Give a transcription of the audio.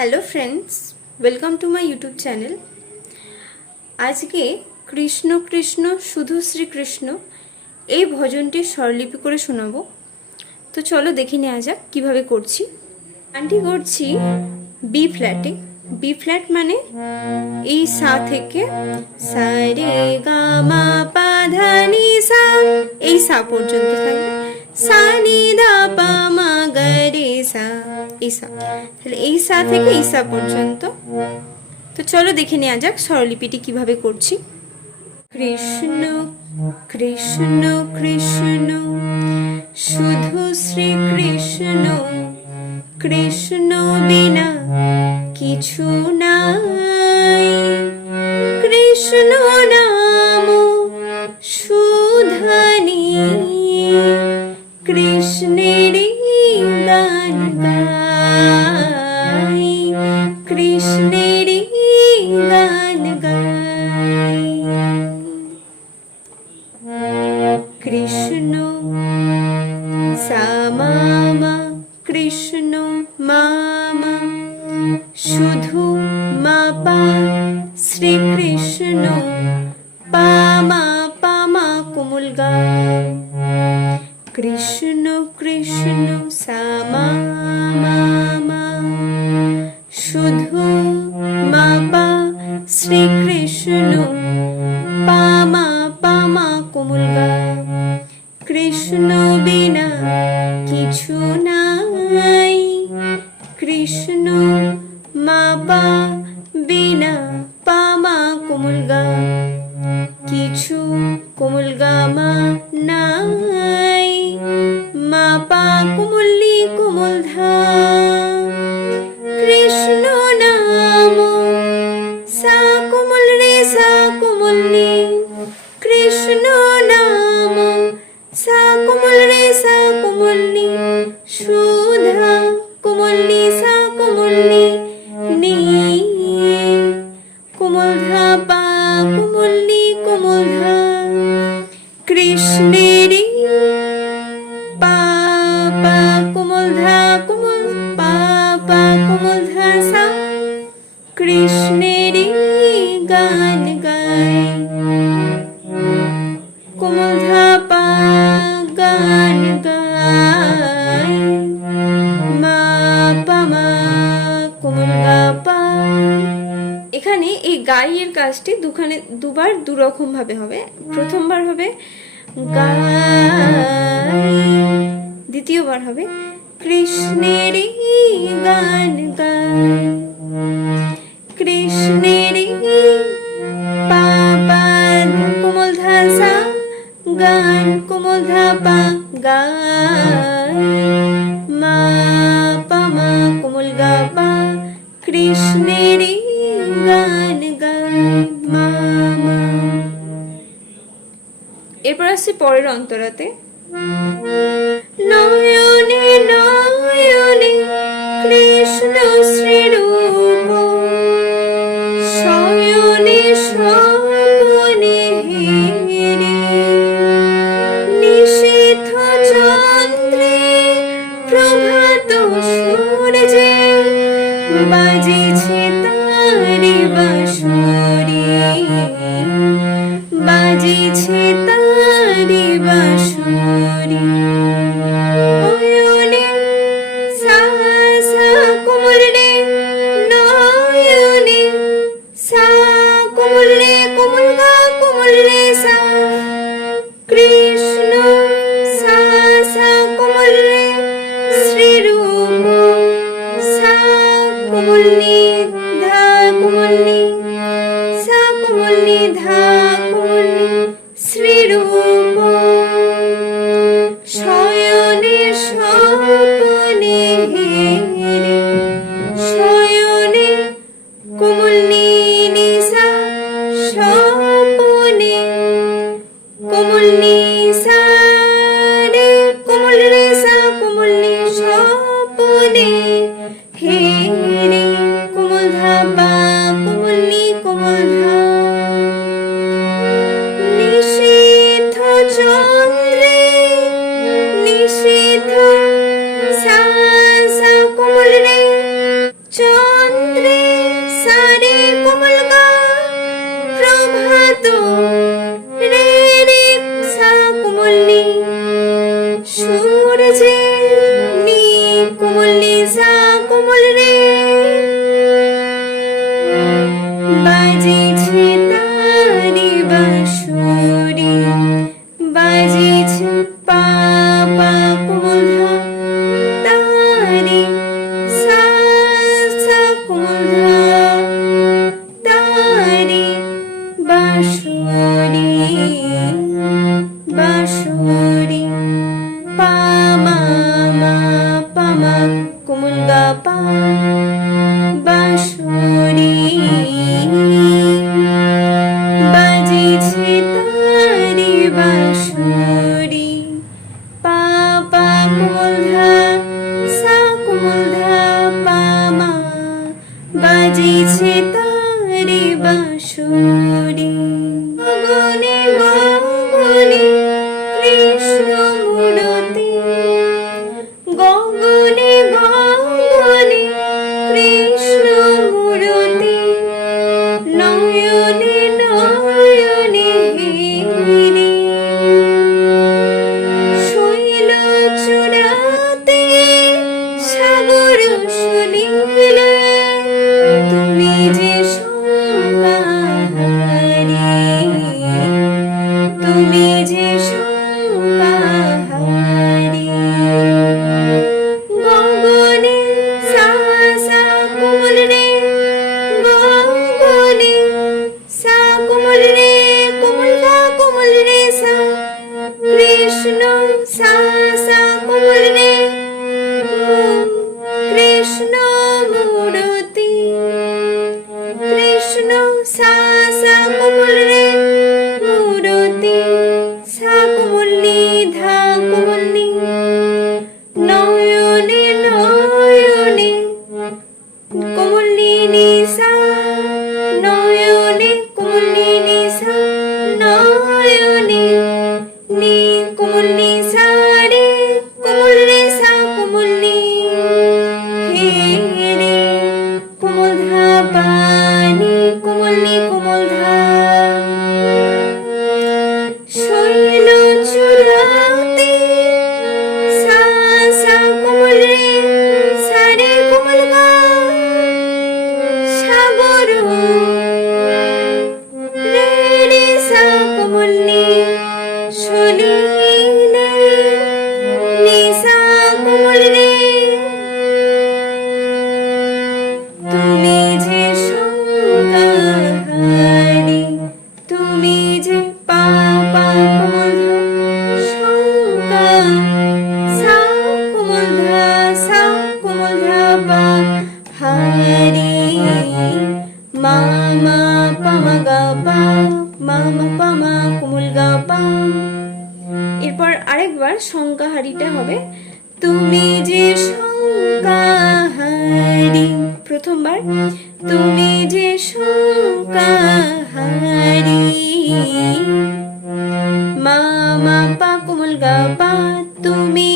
Hello friends, welcome to my YouTube channel. আজকে কৃষ্ণ কৃষ্ণ শুধু শ্রীকৃষ্ণ এই ভজনটির স্বরলিপি করে শোনাবো। তো চলো দেখে নেওয়া যাক কীভাবে করছি। গানটি করছি বি ফ্ল্যাটে। বি ফ্ল্যাট মানে এই সা থেকে সা রে গা মা পা ধা নি সা, এই সা পর্যন্ত থাকবে। সা নি দা পা মা গা রে সা, এই সা। তাহলে এই সা থেকে এই সা পর্যন্ত। তো চলো দেখে নেওয়া যাক স্বরলিপিটি কিভাবে করছি। কৃষ্ণ কৃষ্ণ কৃষ্ণ শুধু শ্রীকৃষ্ণ, কৃষ্ণ বিনা কিছু নাই। কৃষ্ণ নাম সুধানি, কৃষ্ণের গান গাই, কৃষ্ণের গান গাই। কৃষ্ণ সা মা মা, কৃষ্ণ মামা, শুধু মা পা শ্রীকৃষ্ণ, পামা পামা কোমল গা। কৃষ্ণ কৃষ্ণ সা মা মা, শুধু মা পা শ্রীকৃষ্ণ, পামা পামা কোমল গা। কৃষ্ণ বিনা কিছু নাই, কৃষ্ণ মা পা বিনা পামা কোমল গা, কিছু কোমল গা মা নাই। মা পা কোমল নি কোমল ধা। কৃষ্ণ নাম সা কোমল রে সা কোমল নি, কৃষ্ণ নাম সা কোমল রে সা কোমল নি, সুধা কোমল নি সা কোমল নি, নি কোমল ধা পা কোমল নি কোমল ধা। কৃষ্ণের পা পা কোমল ধা কোমল পা পা কোমল ধা সা, কৃষ্ণের গান গাই। কোমল ধা পা গান গাই, মা পা মা কোমল গা পা। এখানে এই গাইয়ের কাজটি দুবার দুরকম ভাবে হবে। প্রথমবার হবে গাই, দ্বিতীয়বার হবে কৃষ্ণের গান গাই। কৃষ্ণের পা পা কোমল ধা সা, গান কোমল ধা পা গাই, মা পা মা কোমল গা পা। কৃষ্ণের গান গাই মা মা। এরপর আসছি পরের অন্তরাতে। নয়নে নয়নে কৃষ্ণ শ্রীরূপ, শয়নে স্বপনে হেরে, নিশীথ চন্দ্রে প্রভাত সূর্যে, বাজিছে তারি বাঁশরি, বাজিছে তারি বাঁশরি। নয়নে সা সা কোমল রে, নয়নে সা কোমল রে কোমল গা কোমল রে সা। কৃষ্ণ সা সা কোমল রে শ্রীরূপ, সা কোমল নি ধা কোমল নি, সা কোমল নি ধা কোমল নি শ্রীরূপ। শয়নে স্বপনে হেরে, শয়নে কোমল নি নি সা, স্বপনে কোমল নি সা রে কোমল রে সা কোমল নি, স্বপনে হেরে, কোমল ধা পা কোমল নি কোমল ধা। নিশীথ হাতো রে রে সা কোমল নি সুর যে নি কোমল নি সা কোমল রে বাজিছে তারি বাঁশুরি বাজিছে পা পা কোমল ধা তারি সা সা কোমল ধা তারি বাঁশুরি বাঁশুরি পা মা মা পা মা কোমল গা পা বাঁশুরি বাজিছে তারি বাঁশুরি পা পা কোমল ধা সা কোমল ধা পা মা বাজিছে তারি বাঁশুরি গগনে গগনে কৃষ্ণ মূরতি গগনে গগনে কৃষ্ণ মূরতি নয়নে নয়নে হেরি শৈল চূড়াতে সাগর শুনিলে তুমি যে শঙ্কাহারি তুমি যে শঙ্কাহারি গগনে সা সা কোমল রে গগনে সা কোমল রে কোমল গা কোমল রে সা কৃষ্ণ সা সা কোমল রে কৃষ্ণ মূরতি কৃষ্ণ সা সা কোমল রে মূরতি সা কোমল নি ধা কোমল নি নয়নে নয়নে কোমল নি নি সা নয়নে কোমল নি নি সা নয়নে নি কোমল নি সা রে কোমল রে সা কোমল নি হে রে কোমল ধা পানি কোমল নি কোমল ধা শৈল চূড়াতে সা সা কোমল রে সা রে কোমল গা সাগর রে রে সা কোমল নি শুনিলে নি সা কোমল রে তুমি যে শঙ্কাহারি তুমি যে পা পা কোমল ধা শঙ্কা সা কোমল ধা সা কোমল ধা পা হারি মা মা পা মা গা পা মা মা পা মা কোমল গা পা। এরপর আরেকবার শঙ্কাহারিটা হবে তুমি যে শঙ্কাহারি প্রথমবার তুমি যে শঙ্কাহারি মা মা পা কোমল গা পা তুমি